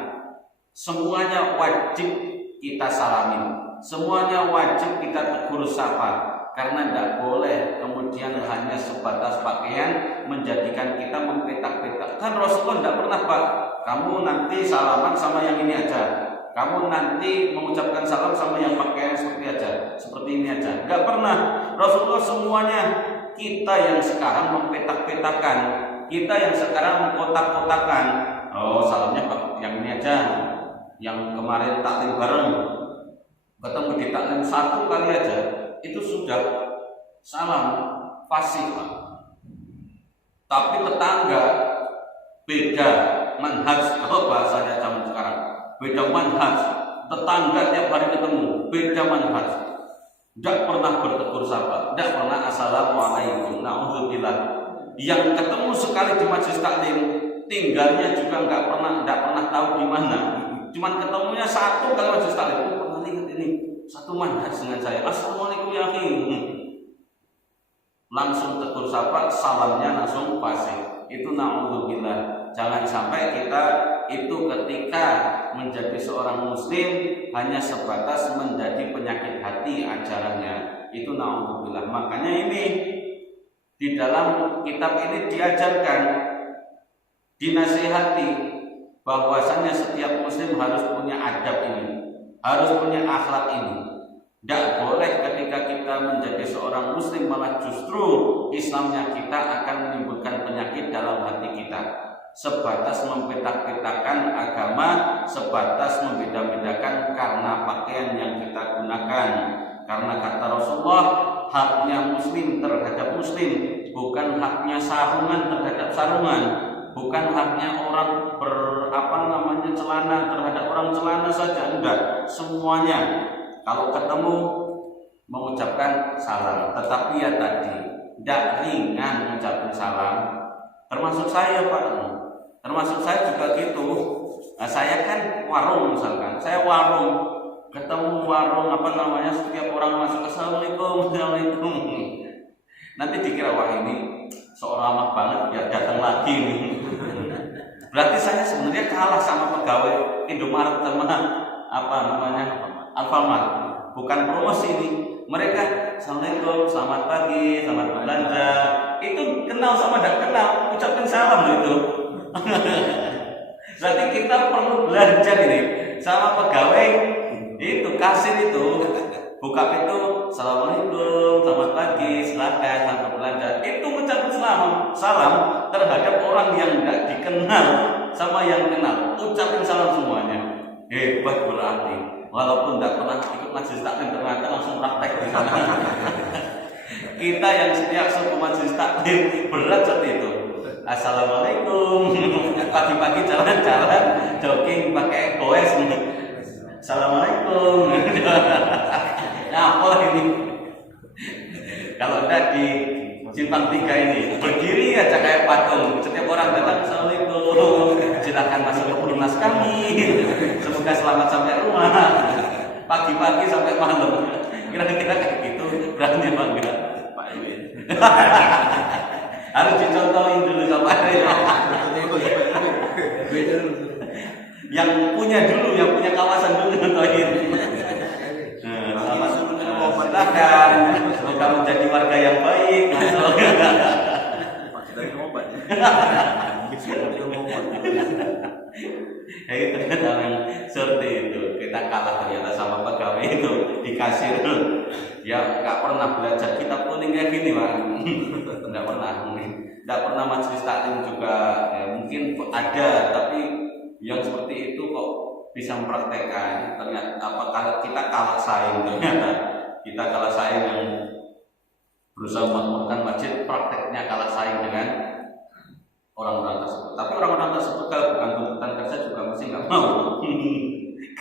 Semuanya wajib kita salamin. Semuanya wajib kita tegur sapa. Karena tidak boleh kemudian hanya sebatas pakaian menjadikan kita mempetak-petak. Kan Rasulullah tidak pernah, Pak, kamu nanti salaman sama yang ini aja, kamu nanti mengucapkan salam sama yang pakaian seperti ini aja. Nggak pernah. Rasulullah semuanya. Kita yang sekarang mempetak-petakan, kita yang sekarang mengkotak-kotakan. Oh, salamnya yang ini aja, yang kemarin taklim bareng, ketemu di taklim satu kali aja, itu sudah salam fasih, Pak. Tapi tetangga beda manhaj, kalau bahasanya zaman sekarang, beda manhaj. Tetangga tiap hari ketemu, beda manhaj. Tidak pernah bertegur sapa, tidak pernah assalamualaikum, na'udzubillah. Yang ketemu sekali di majelis taklim, tinggalnya juga tidak pernah tahu di mana. Cuman ketemunya satu kali majelis taklim, pernah lihat ini satu manhaj dengan saya. Assalamualaikum ya akhi. Langsung tegur sapa, salamnya langsung fasih. Itu na'udzubillah. Jangan sampai kita itu ketika menjadi seorang muslim hanya sebatas menjadi penyakit hati ajarannya. Itu na'udzubillah. Makanya ini di dalam kitab ini diajarkan, dinasihati bahwasanya setiap muslim harus punya adab ini, harus punya akhlak ini. Tidak boleh ketika kita menjadi seorang muslim malah justru Islamnya kita akan menimbulkan penyakit dalam hati kita. Sebatas mempetak-petakan agama, sebatas membeda-bedakan karena pakaian yang kita gunakan. Karena kata Rasulullah, haknya muslim terhadap muslim, bukan haknya sarungan terhadap sarungan, bukan haknya orang celana terhadap orang celana saja, enggak, semuanya. Kalau ketemu mengucapkan salam, tetapi ya tadi tidak ringan mengucapkan salam. Termasuk saya, Pak, termasuk saya juga gitu. Nah, saya kan warung misalkan, saya warung, ketemu warung setiap orang masuk assalamualaikum, assalamualaikum. Nanti dikira wah ini seorang ramah banget, biar datang lagi nih. Berarti saya sebenarnya kalah sama pegawai Indomaret sama Alfamart. Bukan promosi ini. Mereka assalamualaikum, selamat pagi, selamat belanja. Itu kenal sama tidak kenal, ucapkan salam itu. Berarti kita perlu belajar ini sama pegawai itu, kasir itu, buka pintu, assalamualaikum, selamat pagi, silakan, selamat belanja. Itu ucapkan salam terhadap orang yang tidak dikenal sama yang kenal, ucapin salam semuanya. Hebat berarti. Walaupun tidak pernah ikut majelis taklim, ternyata langsung praktek di sana. Kita yang setiap suku majelis taklim berat seperti itu. Assalamualaikum. Pagi-pagi jalan-jalan, jogging pakai goes. Assalamualaikum. Nah, apa ini? Kalau udah di Simpang 3 ini berdiri aja kayak Semoga selamat sampai rumah. Pagi-pagi sampai malam. Kira-kira kayak gitu berani apa enggak? Pak Edwin. Harus dicontohin dulu sama yang punya kawasan dulu contohin. Semoga menjadi warga yang baik. Itu ternyata yang seperti itu. Kita kalah ternyata sama pegawai itu di kasir. Ya nggak pernah belajar kitab kuning kayak gini, Pak. Nggak pernah majelis taklim juga. Ya, mungkin ada, tapi yang seperti itu kok bisa mempraktekkan. Ternyata apakah kita kalah saing ternyata. Kita kalah saing yang berusaha memakmurkan masjid, prakteknya kalah saing dengan orang-orang tersebut. Tapi orang-orang tersebut kalau bukan tuntutan kerja juga masih nggak mau.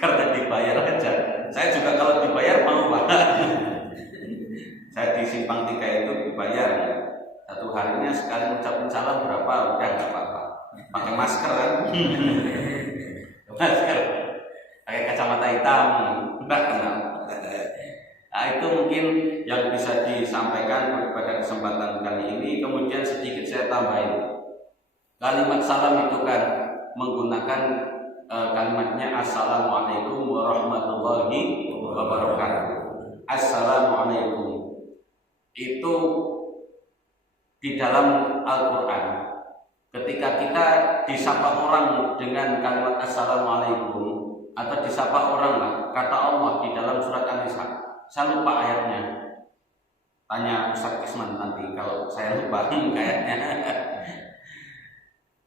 Karena dibayar aja. Saya juga kalau dibayar mau, Pak. Saya di Simpang 3 itu dibayar. Satu harinya sekali ucapin salam berapa, udah nggak apa-apa. Pakai masker kan? Masker. Pakai kacamata hitam, nggak kenal. Nah, itu mungkin yang bisa disampaikan pada kesempatan kali ini. Kemudian sedikit saya tambahin. Kalimat salam itu kan menggunakan kalimatnya Assalamualaikum warahmatullahi wabarakatuh. Assalamualaikum itu di dalam Al-Quran. Ketika kita disapa orang dengan kalimat Assalamualaikum atau disapa orang, kata Allah di dalam surat An-Nisa, saya lupa ayatnya. Tanya Ustaz Kisman nanti kalau saya lupa ayatnya.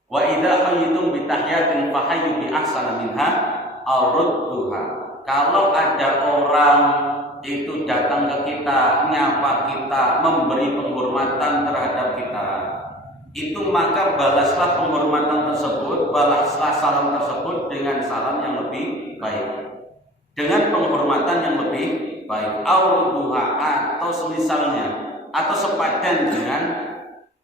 Wa idza hayyitum bi tahyatin fahayyu bi ahsana minha aw rudduha. Kalau ada orang itu datang ke kita, nyapa kita, memberi penghormatan terhadap kita, itu maka balaslah penghormatan tersebut, balaslah salam tersebut dengan salam yang lebih baik, dengan penghormatan yang lebih baik, auduha atau semisalnya, atau sepadan dengan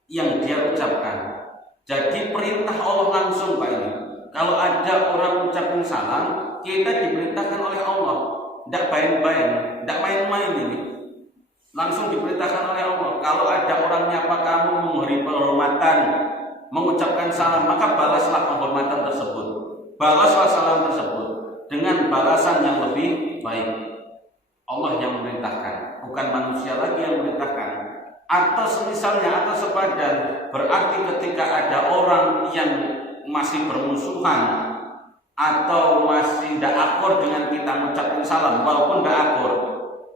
yang dia ucapkan. Jadi perintah Allah langsung, Pak, ini. Kalau ada orang ucapin salam, kita diperintahkan oleh Allah. Tidak main-main, tidak main-main ini. Langsung diperintahkan oleh Allah. Kalau ada orang nyapa kamu, memberi penghormatan, mengucapkan salam, maka balaslah penghormatan tersebut. Balaslah salam tersebut dengan balasan yang lebih baik. Allah yang memerintahkan, bukan manusia lagi yang memerintahkan. Atau semisalnya, atau sepadan. Berarti ketika ada orang yang masih bermusuhan atau masih tidak akur dengan kita mengucapkan salam, walaupun tidak akur,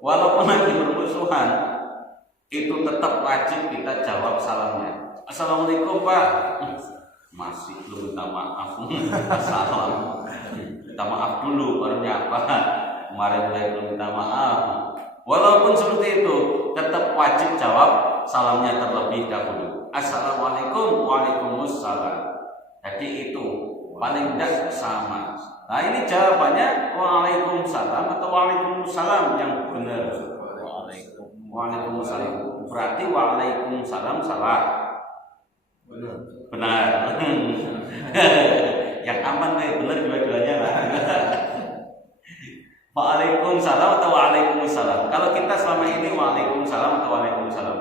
walaupun lagi bermusuhan, itu tetap wajib kita jawab salamnya. Assalamualaikum, Pak. Masih belum minta maaf. Salam. Minta maaf dulu baru nyapa. Kemarin belum minta maaf. Walaupun seperti itu, tetap wajib jawab salamnya terlebih dahulu. Assalamualaikum, waalaikumsalam. Jadi itu paling tidak sama. Nah, ini jawabannya waalaikumsalam atau waalaikumsalam yang benar. Waalaikumsalam. Berarti waalaikumsalam salah. Benar. Yang aman benar dua-duanya lah. Waalaikumsalam atau waalaikumsalam. Kalau kita selama ini waalaikumsalam atau waalaikumsalam.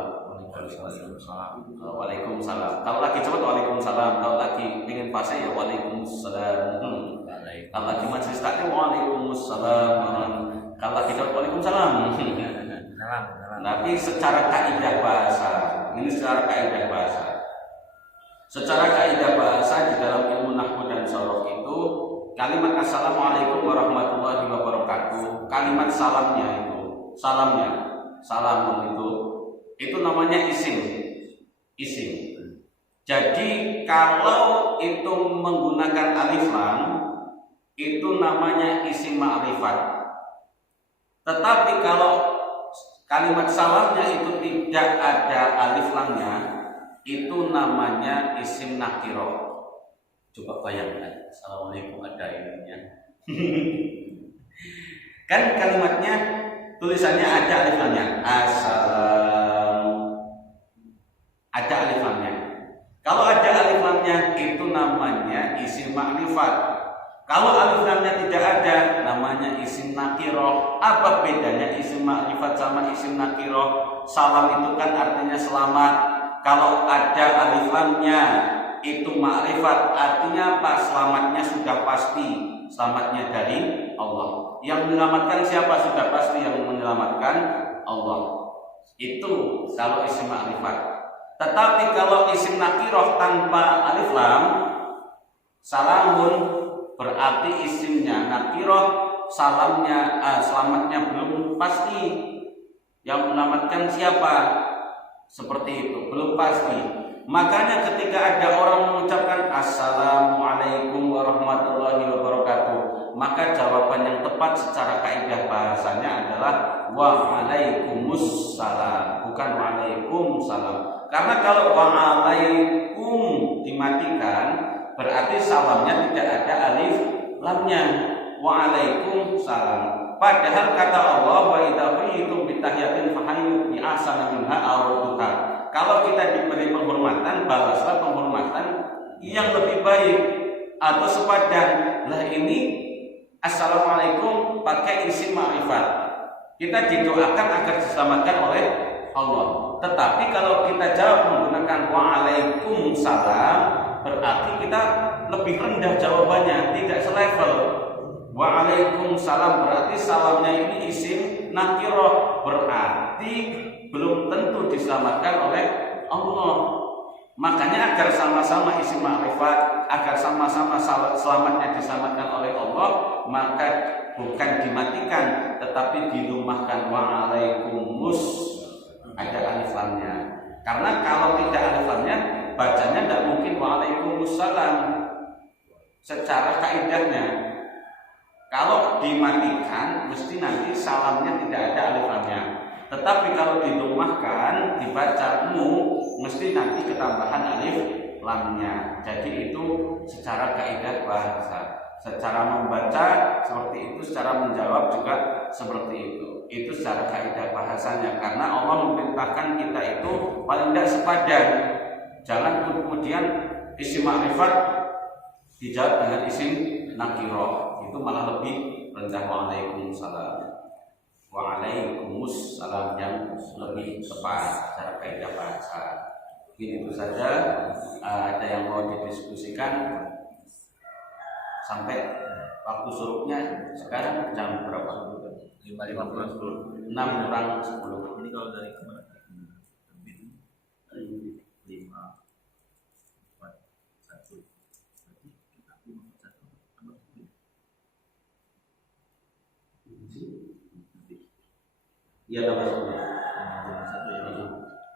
Waalaikumsalam. Kalau lagi cepat waalaikumsalam. Kalau lagi ingin fase ya waalaikumsalam. Kalau lagi majelis taklim waalaikumsalam. Kalau lagi cepat waalaikumsalam. Tapi secara kaidah bahasa, ini secara kaidah bahasa. Secara kaidah bahasa di dalam ilmu nahwu dan sorof itu kalimat assalamualaikum warahmatullahi wabarakatuh, kalimat salamnya itu, salamun itu namanya isim. Jadi kalau itu menggunakan alif lam, itu namanya isim ma'rifat. Tetapi kalau kalimat salamnya itu tidak ada alif lamnya, itu namanya isim nakiro. Coba bayangkan, assalamualaikum ada ininya. Kan kalimatnya tulisannya ada alif lamnya. Assalam. Ada alif lamnya. Kalau ada alif lamnya itu namanya isim ma'rifat. Kalau alif lamnya tidak ada, namanya isim nakiroh. Apa bedanya isim makrifat sama isim nakiroh? Salam itu kan artinya selamat. Kalau ada alif lamnya itu makrifat, artinya apa? Selamatnya sudah pasti. Selamatnya dari Allah. Yang menyelamatkan siapa? Sudah pasti yang menyelamatkan Allah. Itu kalau isim makrifat. Tetapi kalau isim nakiroh tanpa alif lam, salamun, berarti isimnya nakiroh, selamatnya belum pasti. Yang menyelamatkan siapa? Seperti itu, belum pasti. Makanya ketika ada orang mengucapkan Assalamualaikum warahmatullahi wabarakatuh, maka jawaban yang tepat secara kaidah bahasanya adalah Waalaikumsalam, bukan Waalaikumsalam. Karena kalau Waalaikum dimatikan, berarti salamnya tidak ada alif lamnya. Waalaikumsalam. Padahal kata Allah, wa idza huyitum bitahiyatin fahayyu bi ahsana minha aw rudduha. Kalau kita diberi penghormatan, balaslah penghormatan yang lebih baik atau sepadan. Lah ini Assalamualaikum pakai isim ma'rifat. Kita didoakan agar diselamatkan oleh Allah. Tetapi kalau kita jawab menggunakan Waalaikumsalam, berarti kita lebih rendah jawabannya, tidak selevel. Waalaikumsalam berarti salamnya ini isim nakiroh, berarti belum tentu diselamatkan oleh Allah. Makanya agar sama-sama isim ma'rifat, agar sama-sama selamatnya diselamatkan oleh Allah, maka bukan dimatikan, tetapi dilumahkan Waalaikummus, ada alif lamnya. Karena kalau tidak alif lamnya, bacanya tidak mungkin Waalaikumsalam secara kaidahnya. Kalau dimatikan, mesti nanti salamnya tidak ada alif lamnya. Tetapi kalau dilumahkan, dibaca mesti nanti ketambahan alif lamnya. Jadi itu secara kaidah bahasa. Secara membaca seperti itu, secara menjawab juga seperti itu. Itu secara kaidah bahasanya. Karena Allah memerintahkan kita itu paling tidak sepadan. Jangan kemudian isim ma'rifat dijawab dengan isim nakiroh. Itu malah lebih rendah. Waalaikumsalam. Waalaikumsalam yang lebih tepat secara kaidah bahasa. Mungkin itu saja. Ada yang mau didiskusikan sampai waktu surupnya sekarang jam berapa? 5:50. 6:10. Ini kalau dari kemana? 5. Iya, nomor 1 ya.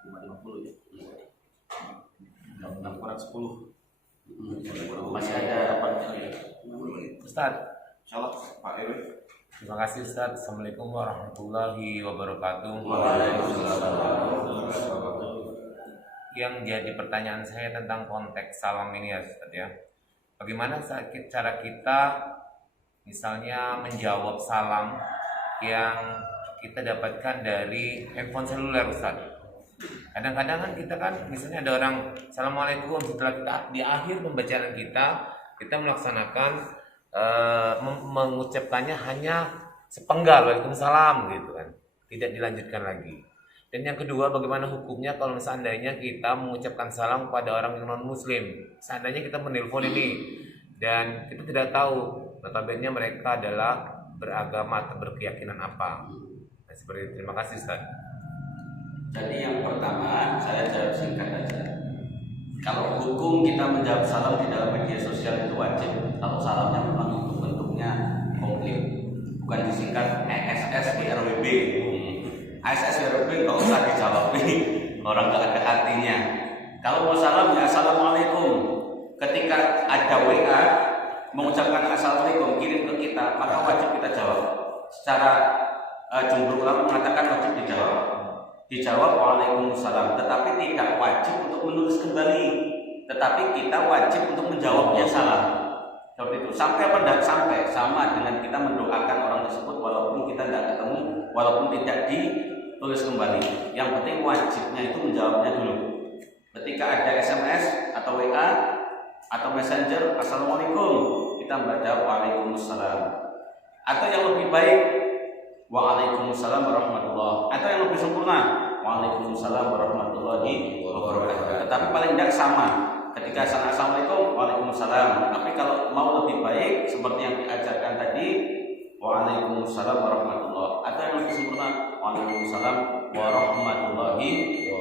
5:50 ya. 6:10. Masih ada apa? Ustaz. Insyaallah Pak Dewi. Terima kasih Ustaz. Assalamualaikum warahmatullahi wabarakatuh. Yang jadi pertanyaan saya tentang konteks salam ini ya Ustaz ya. Bagaimana cara kita misalnya menjawab salam yang kita dapatkan dari handphone seluler Ustaz. Kadang-kadang kan kita kan misalnya ada orang Assalamualaikum, setelah kita di akhir pembacaan kita melaksanakan mengucapkannya hanya sepenggal Waalaikumsalam gitu kan. Tidak dilanjutkan lagi. Dan yang kedua, bagaimana hukumnya kalau seandainya kita mengucapkan salam kepada orang yang non muslim. Seandainya kita menelpon ini dan kita tidak tahu notabene mereka adalah beragama atau berkeyakinan apa. Nah, seperti itu. Terima kasih Ustaz. Jadi yang pertama saya jawab singkat aja. Kalau hukum kita menjawab salam di dalam media sosial itu wajib. Kalau salamnya memang itu bentuknya komplit, bukan disingkat ESS BRWB. ESS BRWB nggak usah dijawab nih, orang nggak ada artinya. Kalau mau salam ya Assalamualaikum. Ketika ada WA mengucapkan Assalamualaikum kirim ke kita, maka wajib kita jawab. Secara jumhur ulama mengatakan wajib dijawab Waalaikumsalam, tetapi tidak wajib untuk menulis kembali, tetapi kita wajib untuk menjawabnya salam. Seperti itu. Sampai apa tidak sampai, sama dengan kita mendoakan orang tersebut walaupun kita tidak ketemu, walaupun tidak ditulis kembali. Yang penting wajibnya itu menjawabnya dulu. Ketika ada SMS atau WA atau Messenger Assalamualaikum, kita kita membaca waalaikumsalam. Atau yang lebih baik waalaikumsalam warahmatullahi, atau yang lebih sempurna waalaikumsalam warahmatullahi wabarakatuh. Tetapi paling tidak sama. Ketika assalamualaikum waalaikumsalam. Tapi kalau mau lebih baik seperti yang diajarkan tadi waalaikumsalam warahmatullahi, atau yang lebih sempurna waalaikumsalam warahmatullahi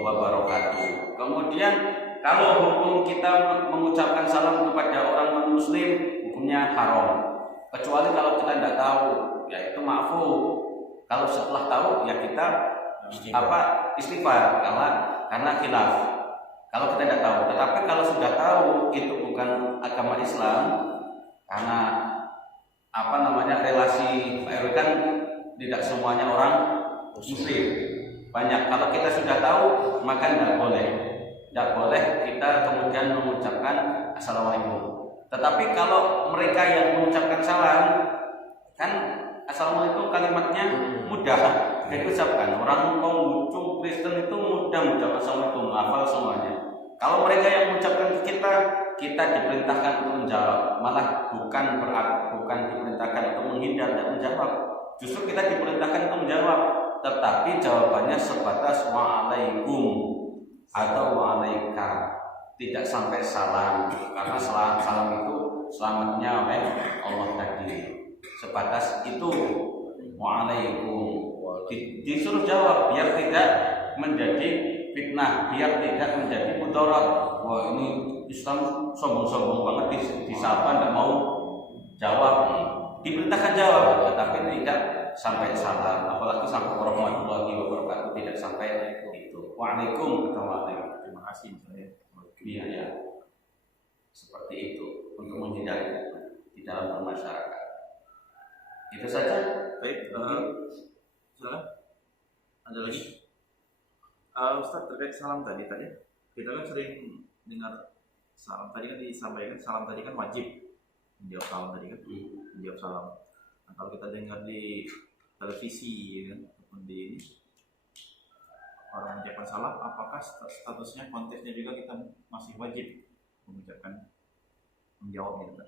wabarakatuh. Kemudian kalau hukum kita mengucapkan salam kepada orang non-muslim, hukumnya haram. Kecuali kalau kita tidak tahu, ya itu ma'fu. Kalau setelah tahu, ya kita istighfar karena khilaf. Kalau kita tidak tahu, tetapi kalau sudah tahu itu bukan agama Islam, karena relasi Pak RW kan tidak semuanya orang muslim. Banyak. Kalau kita sudah tahu, maka tidak boleh kita kemudian mengucapkan assalamualaikum. Tetapi kalau mereka yang mengucapkan salam, kan assalamualaikum kalimatnya mudah diucapkan. Orang Konghucu Kristen itu mudah mengucapkan assalamualaikum, hafal semuanya. Kalau mereka yang mengucapkan ke kita diperintahkan untuk menjawab, malah bukan diperintahkan untuk menghindar dan menjawab. Justru kita diperintahkan untuk menjawab, tetapi jawabannya sebatas waalaikum atau waalaika, tidak sampai salam, karena salam itu selamatnya oleh Allah tadi. Sebatas itu waalaikum, disuruh jawab biar tidak menjadi fitnah, biar tidak menjadi mudarat. Wah, ini Islam sombong-sombong banget disapa tidak mau jawab. Diperintahkan jawab, tetapi tidak sampai salam, apalagi sampai warahmatullahi wabarakatuh, tidak sampai itu. Waalaikum warahmatullahi. Terima kasih misalnya. Iya ya, seperti itu untuk menghindari di dalam bermasyarakat. Itu saja. Baik, silakan. Ada lagi? Ustaz, terkait salam tadi kita kan sering dengar salam tadi kan disampaikan, salam tadi kan wajib menjawab salam tadi kan, menjawab salam. Nah, kalau kita dengar di televisi ya kan, ataupun di ini orang mengucapkan salam, apakah statusnya konteksnya juga kita masih wajib menjawabnya?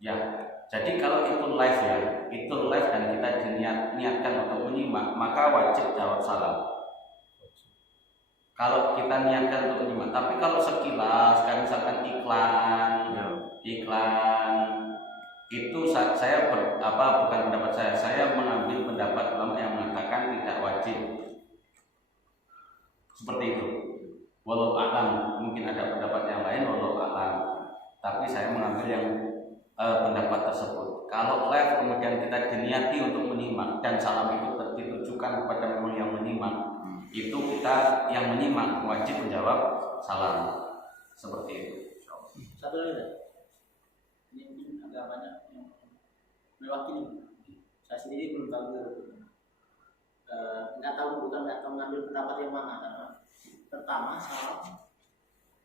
Ya, jadi kalau itu live dan kita niatkan untuk menyimak, maka wajib jawab salam. Kalau kita niatkan untuk menyimak, tapi kalau sekilas, kayak misalkan iklan itu saya bukan pendapat saya mengambil pendapat ulama yang mengatakan tidak wajib. Seperti itu. Walau a'lam, mungkin ada pendapat yang lain, walau a'lam. Tapi saya mengambil yang pendapat tersebut. Kalau live kemudian kita diniati untuk menyimak dan salam itu ditujukan kepada memang yang menyimak, itu kita yang menyimak wajib menjawab salam. Seperti itu. Satu lagi, ini mungkin agak banyak yang mewakili. Saya sendiri belum tahu, nggak tahu mengambil pendapat yang mana. Karena pertama salam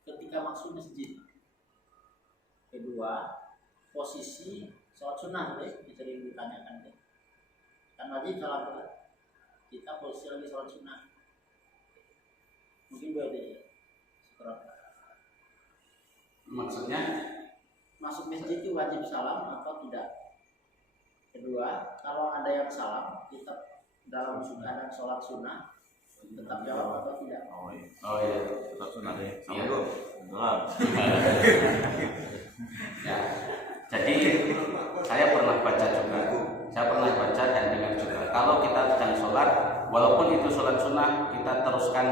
ketika masuk masjid, kedua posisi sholat sunnah bisa ditanyakan kan wajib salam kita posisi lagi sholat sunnah, mungkin beda ya. Maksudnya masuk masjid itu wajib salam atau tidak? Kedua, kalau ada yang salam kita dalam keadaan sholat sunnah tetap jawab atau tidak? Oh iya, sholat sunnah deh. Iya. Ya. Jadi saya pernah baca dan dengar juga. Kalau kita sedang sholat, walaupun itu sholat sunnah, kita teruskan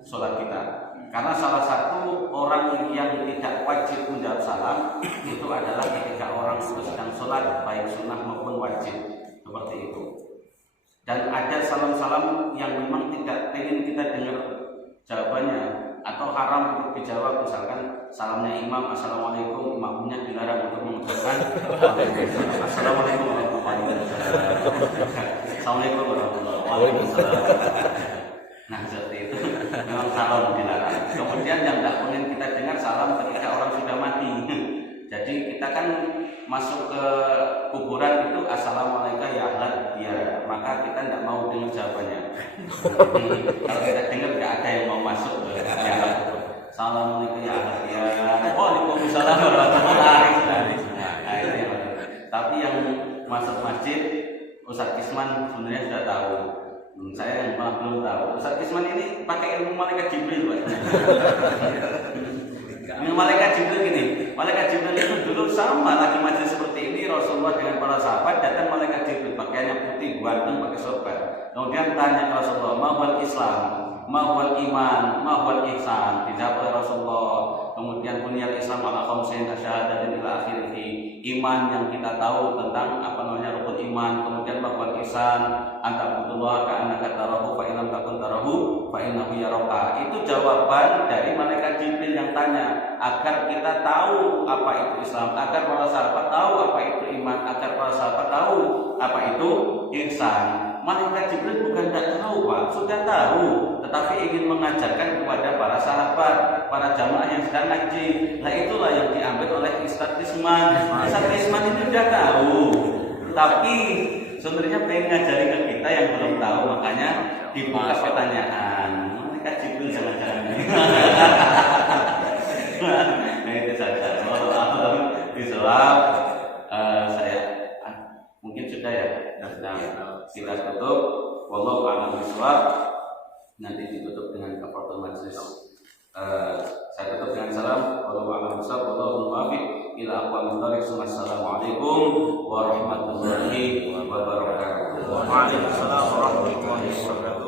sholat kita. Karena salah satu orang yang tidak wajib menjawab salam itu adalah ketika orang itu sedang sholat, baik sunnah maupun wajib, seperti itu. Dan ada salam-salam yang memang tidak ingin kita dengar jawabannya atau haram untuk dijawab, misalkan salamnya imam assalamualaikum, imamnya dilarang untuk mengucapkan assalamualaikum warahmatullahi wabarakatuh. Assalamualaikum warahmatullahi wabarakatuh. Nah seperti itu memang salam dilarang. Kemudian yang tidak ingin kita dengar salam ketika orang sudah mati. Jadi kita kan masuk ke kuburan itu assalamualaikum ya ahlan ya, maka kita tidak mau dengar jawabannya. Kalau kita dengar tidak ada yang mau masuk ke assalamualaikum ya ahlan ya, waalaikumsalam warahmatullahi wabarakatuh. yang masuk masjid, Ustaz Kisman sebenarnya sudah tahu. Saya yang malah belum tahu. Ustaz Kisman ini pakai ilmu malaikat Jibril, Pak. Ilmu malaikat Jibril gini. Malaikat Jibril itu dulu sama lagi majlis seperti ini, Rasulullah dengan para sahabat datang malaikat Jibril pakaiannya putih, ganteng, pakai sorban. Kemudian tanya ke Rasulullah, "Mahwal Islam, mahwal iman, mahwal ihsan?" Dijawab oleh Rasulullah. Kemudian bunyal Islam ala khamsin asyhadu ila akhirih. Iman yang kita tahu tentang rukun iman. Kemudian mahwal ihsan, anta'budullah ka'annaka tarahu fa illam takun tarahu fa innahu yaraka. Itu jawaban dari malaikat Jibril yang tanya agar kita tahu apa itu Islam, agar para sahabat tahu apa itu iman, agar para sahabat tahu apa itu ihsan. Malaikat Jibril bukan tidak tahu, Pak, sudah tahu, tetapi ingin mengajarkan kepada para sahabat, para jamaah yang sedang ngaji. Nah, itulah yang diambil oleh Ustaz Kisman. Ustaz Kisman ini sudah tahu, tapi sebenarnya pengen ngajari ke kita yang belum tahu, makanya dibuka pertanyaan. Malaikat Jibril jangan-jangan. Nah, itu saja. Bismillah. Saya mungkin sudah ya. Kita tutup. Wallahu a'lam bishawab. Nanti ditutup dengan kafaratul majlis. Saya tutup dengan salam. Wallahu a'lam bishawab. Wallahu muwaffiq ila aqwamit thoriq. Assalamualaikum warahmatullahi wabarakatuh. Waalaikumsalam warahmatullahi wabarakatuh.